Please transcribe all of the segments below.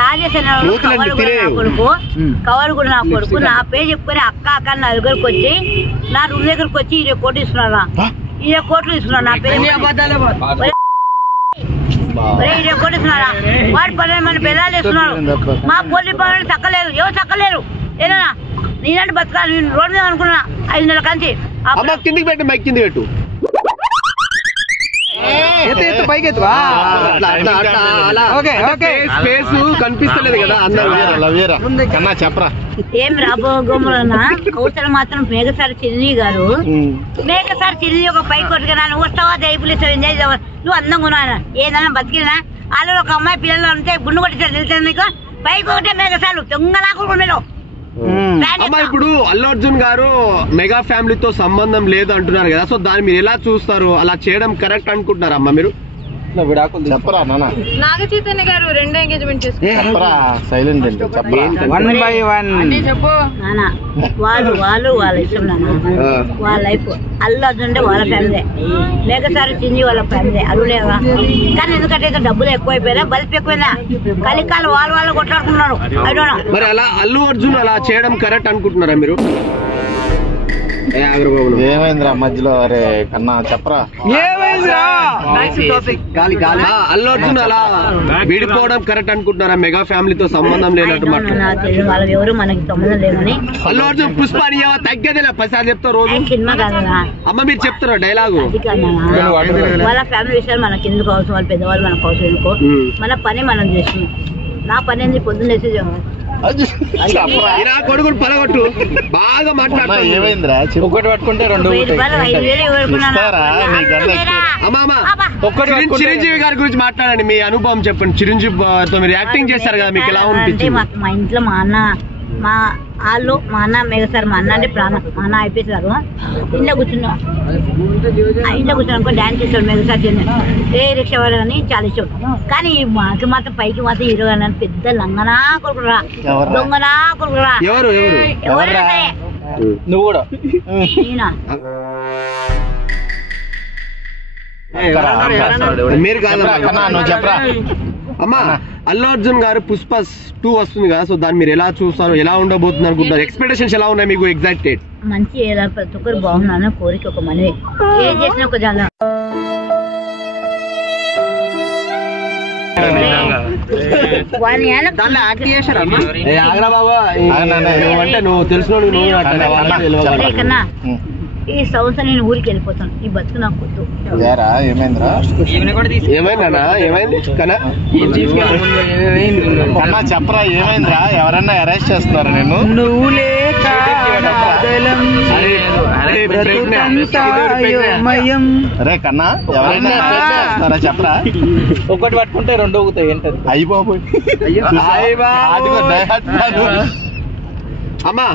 రాజేష్ కొడుకు కవర్ కూడా నా కొడుకు నా పేరు చెప్పుకొని అక్క అక్క నలుగురికి వచ్చి నా రూమ్ దగ్గరకు వచ్చి 20 కోట్లు ఇస్తున్నారా 20 కోట్లు ఇస్తున్నాడు నా పేరు 20 కోట్లు ఇస్తున్నారా వాడు 12 మంది పిల్లలు ఇస్తున్నారు మా పోలీసు పనులు చక్కలేరు ఎవరు చక్కలేరు ఏనా నేనంటే బతకాలి రోడ్డు మీద అనుకున్నా 5 నెలల కంచి కిందికి పెట్టు మైక్ కింది పెట్టు కనిపిస్తలేదు కదా కన్నా చెప్పరా ఏం రాబోగోమన్నా అవసరం మాత్రం మేఘసారి చిన్ని గారు మేఘసారి చిన్ని ఒక పై కొట్టుకున్నా నువ్వు వస్తావా దైపులు ఇస్తావు ఎంజాయ్ చేస్తావా నువ్వు అందంగా ఉన్నావు ఏదన్నా బతికినా వాళ్ళు ఒక అమ్మాయి పిల్లలు అంతే గుండు కొట్టించారు తెలుసా నీకు పైకి ఒకటే మేఘసాలు దొంగలాకు మీరు అమ్మా ఇప్పుడు అల్లు అర్జున్ గారు మెగా ఫ్యామిలీతో సంబంధం లేదు అంటున్నారు కదా సో దాన్ని మీరు ఎలా చూస్తారు అలా చేయడం కరెక్ట్ అనుకుంటున్నారా అమ్మా మీరు చెప్పరా నాగ చైతన్య గారు 2 ఎంగేజ్మెంట్ చెప్పరా సైలెంట్ చెప్పు వాళ్ళు వాళ్ళ ఇష్టం వాళ్ళ లైఫ్ అల్లు అర్జున్ అంటే వాళ్ళ ఫ్యామిలీ మేఘసారి చిన్ని వాళ్ళ ఫ్యామిలీ అరులేవా కానీ ఎందుకంటే డబ్బులు ఎక్కువైపోయినా బలిపి ఎక్కువైనా కలికాలు వాళ్ళు కొట్లాడుకున్నారు మరి అలా అల్లు అర్జున్ అలా చేయడం కరెక్ట్ అనుకుంటున్నారా మీరు ఏమైందిరా మధ్యలో అరే కన్నా చెప్పరా అల్లు అర్జున్ అలా విడిపోవడం కరెక్ట్ అనుకుంటున్నారా మెగా ఫ్యామిలీతో సంబంధం లేనట్టు ఎవరు మనకి సంబంధం లేదని అల్లు అర్జున్ పుష్ప తగ్గేదిలే 10 సార్లు చెప్తా రోజు అమ్మ మీరు చెప్తారా డైలాగు వాళ్ళ ఫ్యామిలీ విషయాలు మనకి ఎందుకు అవసరం వాళ్ళు పెద్దవాళ్ళు మనకు అవసరం ఎందుకో మన పని మనం చేస్తున్నాం నా పని ఏంది పొద్దున్న కొడుకులు పలగొట్టు బాగా మాట్లాడుతున్నా ఏమైందిరా ఒకటి పట్టుకుంటే 2 చిరంజీవి గారి గురించి మాట్లాడండి మీ అనుభవం చెప్పండి చిరంజీవితో మీరు యాక్టింగ్ చేస్తారు కదా మీకు ఎలా అనిపించింది మా ఇంట్లో మా అన్న మేఘసారి మా అన్న అంటే ప్రాణం మా అన్న అయిపోతారు ఇంట్లో కూర్చున్నాం అనుకో డాన్స్ చేస్తాడు మేఘసారి ఏ రిక్షా వాడని చాలా ఇష్టం కానీ మాకు మాత్రం పైకి మాత్రం హీరో అని పెద్ద లంగనా కొడుకురా దొంగనా కొడుకురా నువ్వు కూడా మీరు నువ్వు చెప్పరా అమ్మా అల్లు అర్జున్ గారు పుష్ప 2 వస్తుంది కదా సో దాన్ని మీరు ఎలా చూస్తారు ఎలా ఉండబోతుంది అనుకుంటారు ఎక్స్పెక్టేషన్స్ ఎలా ఉన్నాయి మీకు ఎగ్జాక్ట్ డేట్ మంచి ప్రతి ఒక్కరు బాగున్నాను కోరిక ఒక మనవి ఏం చేసిన ఒక చాలా అంటే నువ్వు తెలిసిన ఈ సంవత్సరం నేను ఊరికి వెళ్ళిపోతాను ఈ బతుకు నాకు కొద్దు ఏమైందా ఏమైంది కన్నా చెప్పరా ఏమైందిరా ఎవరన్నా అరెస్ట్ చేస్తున్నారు నేను అరే కన్నా ఎవరైనా చేస్తారా చెప్పరా ఒకటి పట్టుకుంటే 2 అవుతాయి ఏంటది అయిపోయి అమ్మా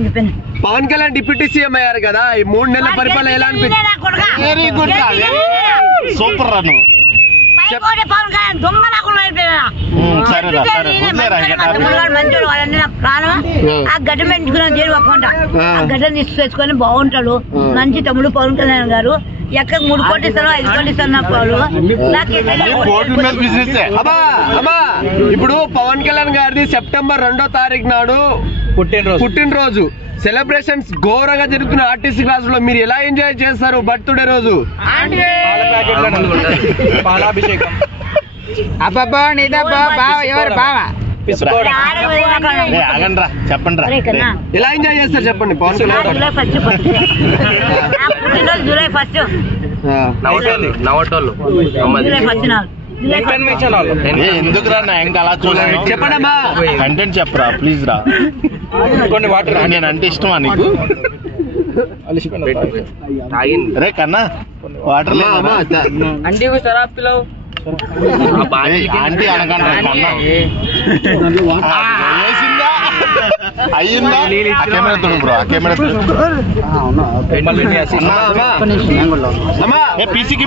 చెప్పాను పవన్ కళ్యాణ్ డిప్యూటీ సీఎం అయ్యారు కదా ఈ 3 నెలల పరిపాలన ఎలా అనిపించింది వెరీ గుడ్ సూపర్ రా నువ్వు ఆ గడ్డ పెంచుకున్నాను జైలు ఒక్కంట ఆ గడ్డని తీసుకొని బాగుంటాడు మంచి తమ్ముడు పవన్ కళ్యాణ్ గారు ఎక్కడ 3 కోట్లు ఇస్తారో 5 కోట్లు ఇస్తారు నా పాలు ఇప్పుడు పవన్ కళ్యాణ్ గారిది సెప్టెంబర్ 2వ తారీఖు నాడు పుట్టినరోజు సెలబ్రేషన్స్ ఘోరంగా జరుగుతున్న ఆర్టీసీ క్లాస్ లో మీరు ఎలా ఎంజాయ్ చేస్తారు బర్త్డే రోజు పాలాభిషేకం చెప్పండి ఎలా ఎంజాయ్ చేస్తారు చెప్పండి పవన్ కళ్యాణ్ జూలై 1 ఎందుకురా నా ఇంకా అలా చూడండి చెప్పండి అమ్మా కంటెంట్ చెప్పరా ప్లీజ్ రా కొన్ని వాటర్ నేను అంటే ఇష్టమా నీకు రే కన్నా వాటర్ అంటే శరాబ్ పిలవు ఆంటీ అనకండి అయ్యిందా కెమెరా తోడు బ్రో కెమెరా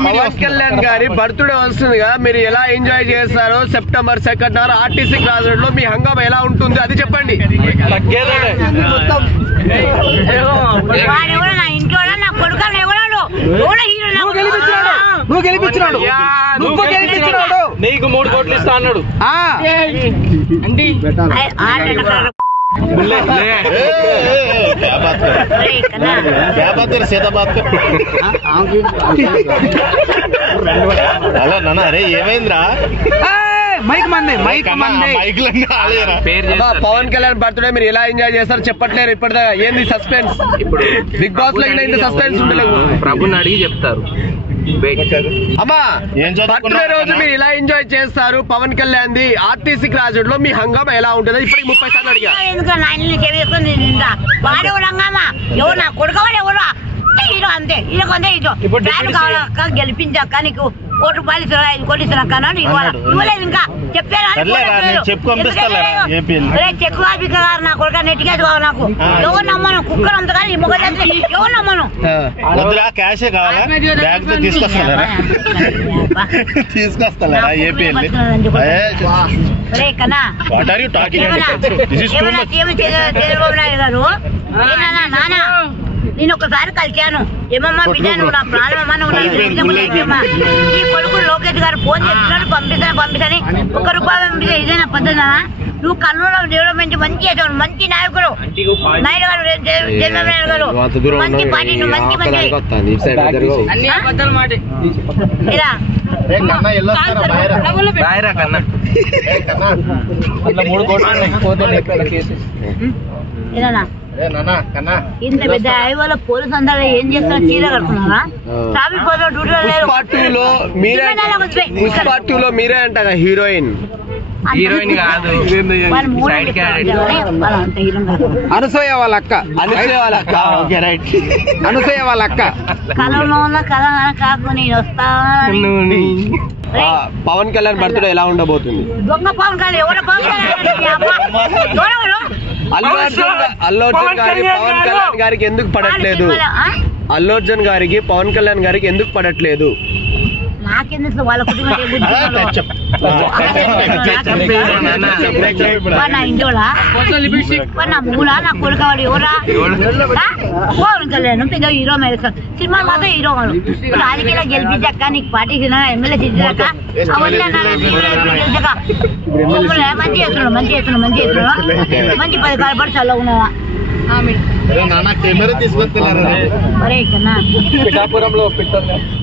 పవన్ కళ్యాణ్ గారి బర్త్డే వస్తుంది కదా మీరు ఎలా ఎంజాయ్ చేస్తారు సెప్టెంబర్ 2nd నాడు ఆర్టీసీ క్లాస్ రోడ్ లో మీ హంగామా ఎలా ఉంటుంది అది చెప్పండి వాడెవడో నా ఇంట్లో నా కొడుకు ఎవడాడు హీరో నువ్వు గెలిపించినాడు నీకు 3 కోట్లు ఇస్తా అన్నాడు అలా నాన్న అరే ఏమైందిరా పవన్ కళ్యాణ్ బర్త్డే మీరు ఎలా ఎంజాయ్ చేస్తారు చెప్పట్లేరు ఇప్పటిదాకా ఏంది సస్పెన్స్ ఇప్పుడు బిగ్ బాస్ లో ఇంత సస్పెన్స్ ఉండలేదు ప్రభుని అడిగి చెప్తారు అమ్మా బర్త్డే రోజు మీరు ఎలా ఎంజాయ్ చేస్తారు పవన్ కళ్యాణ్ ది ఆర్టీసీ క్రాజెడ్ లో మీ హంగామా ఎలా ఉంటుంది ఇప్పటికి 30 సార్లు అడిగా వాడు హంగామా ఎవరు నా కొడుకవాడు ఎవరు హీరో అంతే హీరోకి అంతే హీరో కావాలక్క గెలిపించక్క నీకు ₹1 ఇస్తున్నా 5 కోట్లు ఇస్తున్నా అక్క ఇవ్వలేదు ఇంకా చెప్పాను చెక్ రాపిక నా కొడుక నెట్టిగా కావాలి నాకు ఎవరు నమ్మను కుక్కర్ అంత కానీ మొగ ఎవరు నమ్మను క్యాషే కావాలా బ్యాగ్ తీసుకొస్తా ఏపీ చంద్రబాబు నాయుడు గారు నానా నేను ఒకసారి కలిశాను ఏమమ్మా బిడ్డ నువ్వు నా ప్రాణమమ్మా నువ్వు ఈ కొడుకు లోకేష్ గారు ఫోన్ చేస్తున్నాడు పంపిస్తాని ₹1 పంపిస్తే ఇదేనా పద్ధతి నువ్వు కర్నూలు డెవలప్మెంట్ మంచి చేసావు మంచి నాయకుడు నాయుడు గారు చంద్రబాబు నాయుడు గారు మంచి పార్టీ నువ్వు మంచి ఇంత పెద్ద హైవేలో పోలీసు అందరూ ఏం చేస్తున్నారు చీర కడుతున్నారా ట్రాఫిక్ పోలీసులు డ్యూటీలో లేరు పుష్ప 2 లో మీరే అంట హీరోయిన్ కాదు అనసూయ వాళ్ళ అక్క అనసూయ వాళ్ళ అక్క కళలో ఉన్న కళ కాకు వస్తాను పవన్ కళ్యాణ్ బర్త్డే ఎలా ఉండబోతుంది దొంగ పవన్ కళ్యాణ్ ఎవరు పవన్ కళ్యాణ్ అల్లు అర్జున్ గారి పవన్ కళ్యాణ్ గారికి ఎందుకు పడట్లేదు అల్లు అర్జున్ గారికి పవన్ కళ్యాణ్ గారికి ఎందుకు పడట్లేదు నాకెందుకు వాళ్ళ కుటుంబం నా ఇంటోడా నా మూలా నా కొడుకవాడు ఎవరా పవన్ కళ్యాణ్ పెద్ద హీరో మేస్తారు సినిమా మాత్రం హీరో రాజకీయ గెలిపించాక నీకు పార్టీ ఎమ్మెల్యే తెచ్చాక మంచి చేస్తున్నాడు మంచి 10 కాలపాటు చల్లగా ఉన్నదా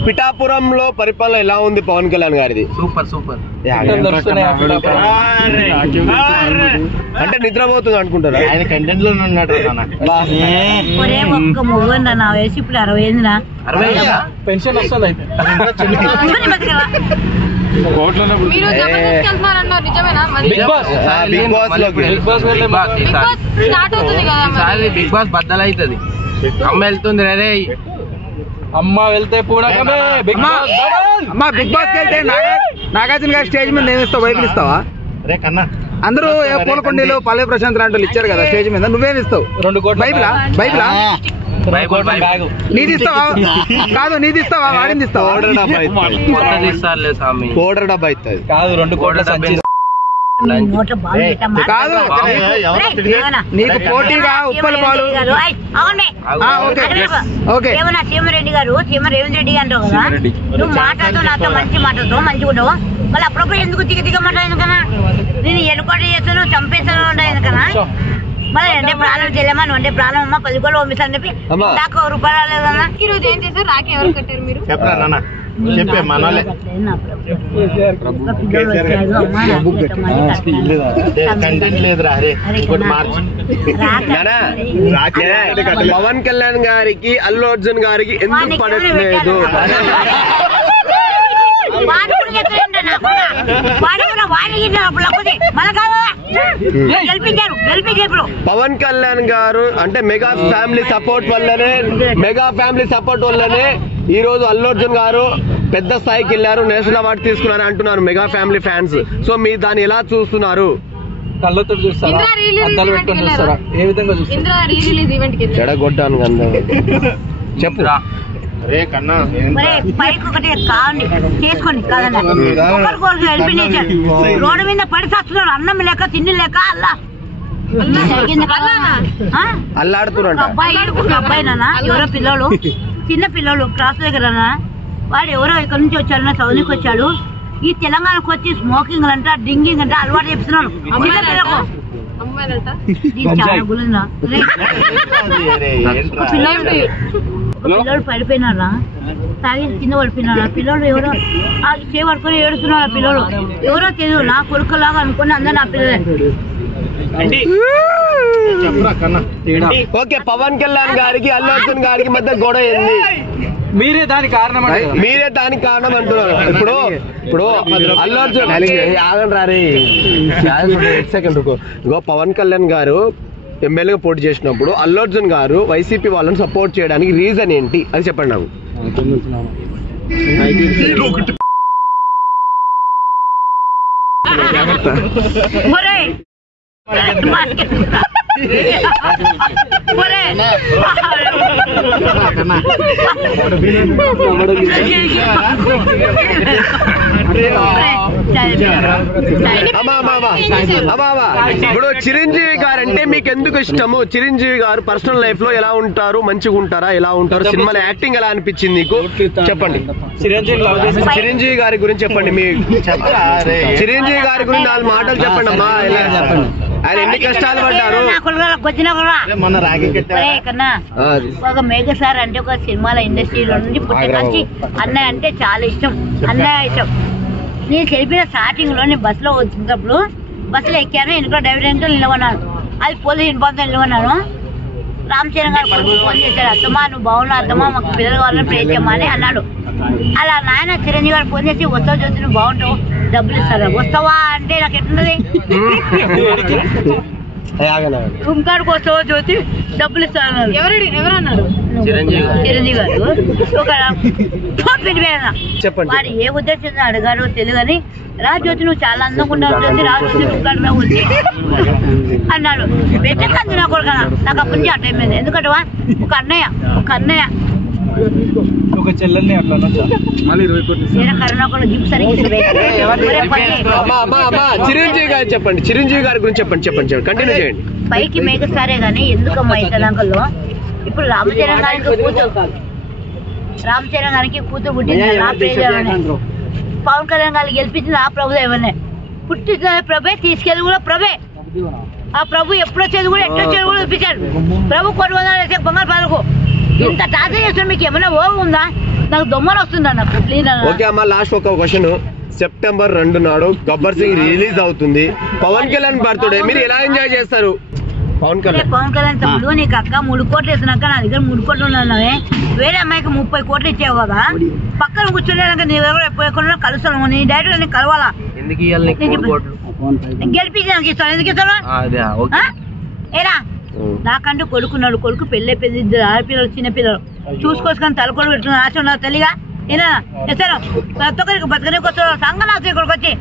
పిఠాపురంలో పరిపాలన ఎలా ఉంది పవన్ కళ్యాణ్ గారిది సూపర్ అంటే నిద్రపోతుంది అనుకుంటారా ఆయన కంటెంట్ లో ఉన్నాడు ఒక్క మొగ్గు నా వయసు ఇప్పుడు 60 ఏందినా పెన్షన్ వస్తుంది అయితే మీరు జబర్దస్త్ వెళ్తున్నారన్నారు నిజమేనా బిగ్ బాస్ స్టార్ట్ అవుతుంది కదా బిగ్ బాస్ బద్దలు అవుతుంది అమ్మ వెళ్తుంది రే అమ్మ వెళ్తే బిగ్ బాస్ వెళ్తే నాగార్జున గారి స్టేజ్ మీద నేను ఇస్తావు బైబిల్ ఇస్తావా రే కన్నా అందరూ పూలకొండీలు పల్లె ప్రశాంత్ లాంటి ఇచ్చారు కదా స్టేజ్ మీద నువ్వేమి ఇస్తావు 2 కోట్లు బైబిలా నీది ఇస్తావా కాదు నీది ఇస్తావా వాడింది ఇస్తావా పౌడర్ డబ్బా అవుతుంది కాదు 2 కోట్ల సంచి కాదు నీకు పోటీగా ఉప్పల పాలు ఏమన్నా సీమరెడ్డి గారు రేవంత్ రెడ్డి అంటావు కదా నువ్వు మాట్లాడుతూ నాతో మంచి మాట్లాడుతావు మంచిగా ఉండవు మళ్ళీ అప్పుడప్పుడు ఎందుకు దిగ మాట్లాడు ఎందుకన్నా నేను ఎన్నుకోట చేస్తాను చంపేస్తాను ఉంటా ఎందుకన్నా మళ్ళీ అంటే ప్రాణం చెల్లెమ్మా నువ్వు అంటే ప్రాణం అమ్మ 10 కోట్లు పంపిస్తాను చెప్పి నాకు ₹1 రాలేదన్నా ఈరోజు ఏం చేశారు రాకి ఎవరు కట్టారు మీరు చెప్పరా నాన్న చెప్పే మనోలే కంటెంట్ లేదురా అరే ఇంకోటి మార్చు పవన్ కళ్యాణ్ గారికి అల్లు అర్జున్ గారికి ఎందుకు పడట్లేదు పవన్ కళ్యాణ్ గారు అంటే మెగా ఫ్యామిలీ సపోర్ట్ వల్లనే ఈ రోజు అల్లు అర్జున్ గారు పెద్ద స్థాయికి వెళ్ళారు నేషనల్ అవార్డు తీసుకున్నారు అంటున్నారు మెగా ఫ్యామిలీ ఫ్యాన్స్ సో మీరు దాన్ని ఎలా చూస్తున్నారు కళ్ళతో చూస్తారా అద్దాలు పెట్టుకొని చూస్తారా ఏ విధంగా చూస్తారా చెడగొట్టాను చెప్పు రే కన్నా పైకి ఒకటి కావండి చేసుకోండి కాదన్నా ఒకరికొకరు హెల్ప్ నేచర్ రోడ్డు మీద పడి చస్తున్నాడు అన్నం లేక తిండి లేక అల్లా అల్లాడుతున్నారు అబ్బాయి నాన్న ఎవరో పిల్లలు చిన్న పిల్లలు క్రాస్ దగ్గర వాడు ఎవరో ఇక్కడ నుంచి వచ్చాడు నా చదువుకి వచ్చాడు ఈ తెలంగాణకు వచ్చి స్మోకింగ్ అంట డ్రింకింగ్ అంట అలవాటు చెప్తున్నాను చిన్న పిల్లకు పిల్లలు పడిపోయినారా తాగి కింద పడిపోయినారా పిల్లలు ఎవరో చేయి పడుకొని ఏడుస్తున్నారు పిల్లలు ఎవరో తెలియదు నా కొడుకులాగా అనుకుని అందరు నా పిల్లలే. ఓకే పవన్ కళ్యాణ్ గారికి అల్లు అర్జున్ గారికి మధ్య గొడవ ఏంది? మీరే దానికి కారణం అంటున్నారు. ఇప్పుడు అల్లు అర్జున్ ఆగండి రారే సెకండ్ ఇగో పవన్ కళ్యాణ్ గారు ఎమ్మెల్యేగా పోటీ చేసినప్పుడు అల్లు అర్జున్ గారు వైసీపీ వాళ్ళని సపోర్ట్ చేయడానికి రీజన్ ఏంటి అది చెప్పండి నాకు. ఇప్పుడు చిరంజీవి గారు అంటే మీకు ఎందుకు ఇష్టము? చిరంజీవి గారు పర్సనల్ లైఫ్ లో ఎలా ఉంటారు? మంచిగా ఉంటారా? ఎలా ఉంటారు? సినిమాలో యాక్టింగ్ ఎలా అనిపించింది నీకు చెప్పండి. చిరంజీవి గారి గురించి చెప్పండి. మీ చిరంజీవి గారి గురించి 4 మాటలు చెప్పండి అమ్మా. ఆయన ఎన్ని కష్టాలు పడ్డారు? ఒక మేఘ సార్ అంటే ఒక సినిమాల ఇండస్ట్రీలో నుండి పుట్టకొచ్చి అన్నయ్య అంటే చాలా ఇష్టం. అన్నయ్య ఇష్టం. నేను చెప్పిన స్టార్టింగ్ లో నేను బస్సులో వచ్చినప్పుడు బస్సులో ఎక్కాను. వెనుక డ్రైవర్ వెనుక నిలవన్నాను. అది పోలీస్ ఇన్ఫార్మ్ నిలవన్నాను. రామ్ చరణ్ గారు ఫోన్ చేశాడు. అత్తమ్మా నువ్వు బాగున్నా అత్తమ్మా మాకు పిల్లలు కావాలని ప్రే చేయమ్మా అని అన్నాడు. అలా నాయన చిరంజీవి గారు ఫోన్ చేసి వస్తావు జ్యోతి నువ్వు బాగుంటావు డబ్బులు ఇస్తారా వస్తావా అంటే నాకు ఎట్లున్నది రూమ్ కార్డుకు వస్తావా జ్యోతి డబ్బులు ఇస్తారన్నారు. ఎవరన్నారు? చిరంజీవి గారు. ఒక చెప్పండి వాడు ఏ ఉద్దేశం అడిగారో తెలియదని రా జ్యోతి నువ్వు చాలా అందంగా ఉన్నావు జ్యోతి రా జ్యోతి రూమ్ కార్డు వచ్చి అన్నాడు. వెతకంది నా కొడుకు నాకు అప్పటి నుంచి ఆ టైం లేదు. ఎందుకంటే ఒక అన్నయ్య ఒక చెల్లెల్ని అట్లా చిరంజీవి గారు చెప్పండి. చిరంజీవి గారి గురించి చెప్పండి కంటిన్యూ చేయండి. పైకి మేఘసారే గానీ ఎందుకమ్మా ఇతరంకల్లో ఇప్పుడు రామ్ చరణ్ గారికి కూతురు పుట్టింది పవన్ కళ్యాణ్ గారికి గెలిపించింది ఆ ప్రభు ఏమన్నా పుట్టిన ప్రభే తీసుకెళ్ళి కూడా ప్రభే. ఆ ప్రభు ఎప్పుడొచ్చేది కూడా ఎట్టొచ్చేది కూడా చూపించాడు. ప్రభు కొన్ని వందలు వేసే బంగారు పాలకు ఇంత టార్చర్ చేస్తున్నా మీకు ఏమైనా ఓ ఉందా? నాకు దొమ్మలు వస్తుందా నాకు ప్లీజ్. ఓకే అమ్మా లాస్ట్ ఒక క్వశ్చన్. సెప్టెంబర్ 2 నాడు గబ్బర్ సింగ్ రిలీజ్ అవుతుంది. పవన్ కళ్యాణ్ బర్త్డే మీరు ఎలా ఎంజాయ్ చేస్తారు? పవన్ కళ్యాణ్ తమ్ముడు నీకు అక్క 3 కోట్లు వేసినాక నా దగ్గర 3 కోట్లు ఉన్నానే వేరే అమ్మాయికి 30 కోట్లు ఇచ్చావు కదా పక్కన కూర్చునేదాక నీ దగ్గర ఎప్పుడు కలుస్తాను నీ డైరెక్ట్ నేను కలవాలా గెలిపించడానికి ఇస్తాను. ఎందుకు ఇస్తాను ఏరా నాకంటూ కొడుకున్నాడు. కొడుకు పెళ్ళే పెద్ద 2 ఆడపిల్లలు చిన్న పిల్లలు చూసుకోసుకొని తలకొడు పెట్టుకున్న ఆశ ఉన్నారు తల్లిగా ఏనా ఇస్తాను. ప్రతి ఒక్కరికి బతకనికి వస్తారు సంఘనాథ్ ఇక్కడికి వచ్చి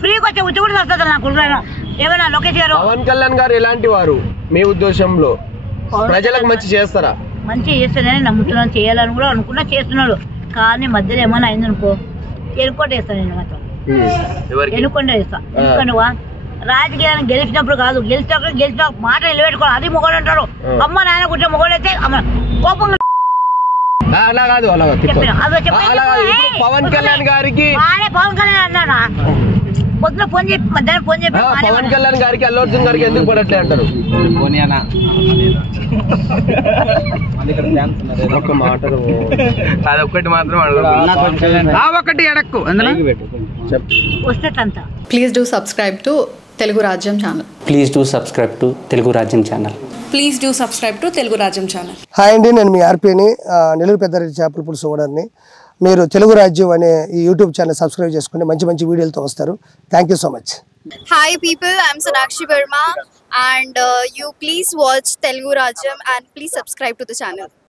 ఫ్రీకి వచ్చి ఉచ్చి కూడా వస్తుంది నా కొడుకు ఏమైనా లోకేష్ గారు. పవన్ కళ్యాణ్ గారు ఎలాంటి వారు మీ ఉద్దేశంలో? ప్రజలకు మంచి చేస్తారా? మంచి చేస్తానని నమ్ముతున్నాను. చేయాలని కూడా అనుకున్నా చేస్తున్నాడు. కానీ మధ్యలో ఏమైనా అయిందనుకో ఎన్నుకోండి వేస్తాను. నేను మాత్రం ఎన్నుకోండి వేస్తా. ఎందుకంటే రాజకీయాన్ని గెలిచినప్పుడు కాదు గెలిచిన మాట నిలబెట్టుకోవాలి. అది మొగోడు అంటారు. అమ్మ నాయన కూర్చో మొగోడు అయితే కోపంగా అలా కాదు పవన్ కళ్యాణ్ గారికి పవన్ కళ్యాణ్ అన్నానా పొద్దున ఫోన్ చెప్పి మధ్యాహ్నం ఫోన్ చెప్పి పవన్ కళ్యాణ్ గారికి అల్లు అర్జున్ గారికి ఎందుకు పడట్లే అంటారు? ఒక మాట అదొక్కటి మాత్రం ఒకటి ఎడక్కు వస్తేటంతా. Please do subscribe to Telugu Rajyam channel. Please do subscribe to Telugu Rajyam channel. Please do subscribe to Telugu Rajyam channel. Hi అండి, నేను మీ ఆర్పీని నెల్లూరు పెద్దారెడ్డి చేపల పులుసు ఓనర్ని. మీరు తెలుగు రాజ్యం అనే ఈ యూట్యూబ్ ఛానల్ సబ్స్క్రైబ్ చేసుకుని మంచి మంచి వీడియోలతో వస్తారు. Thank you so much. Hi people, I'm Sonakshi Verma and you please watch Telugu Rajyam and please subscribe to the channel.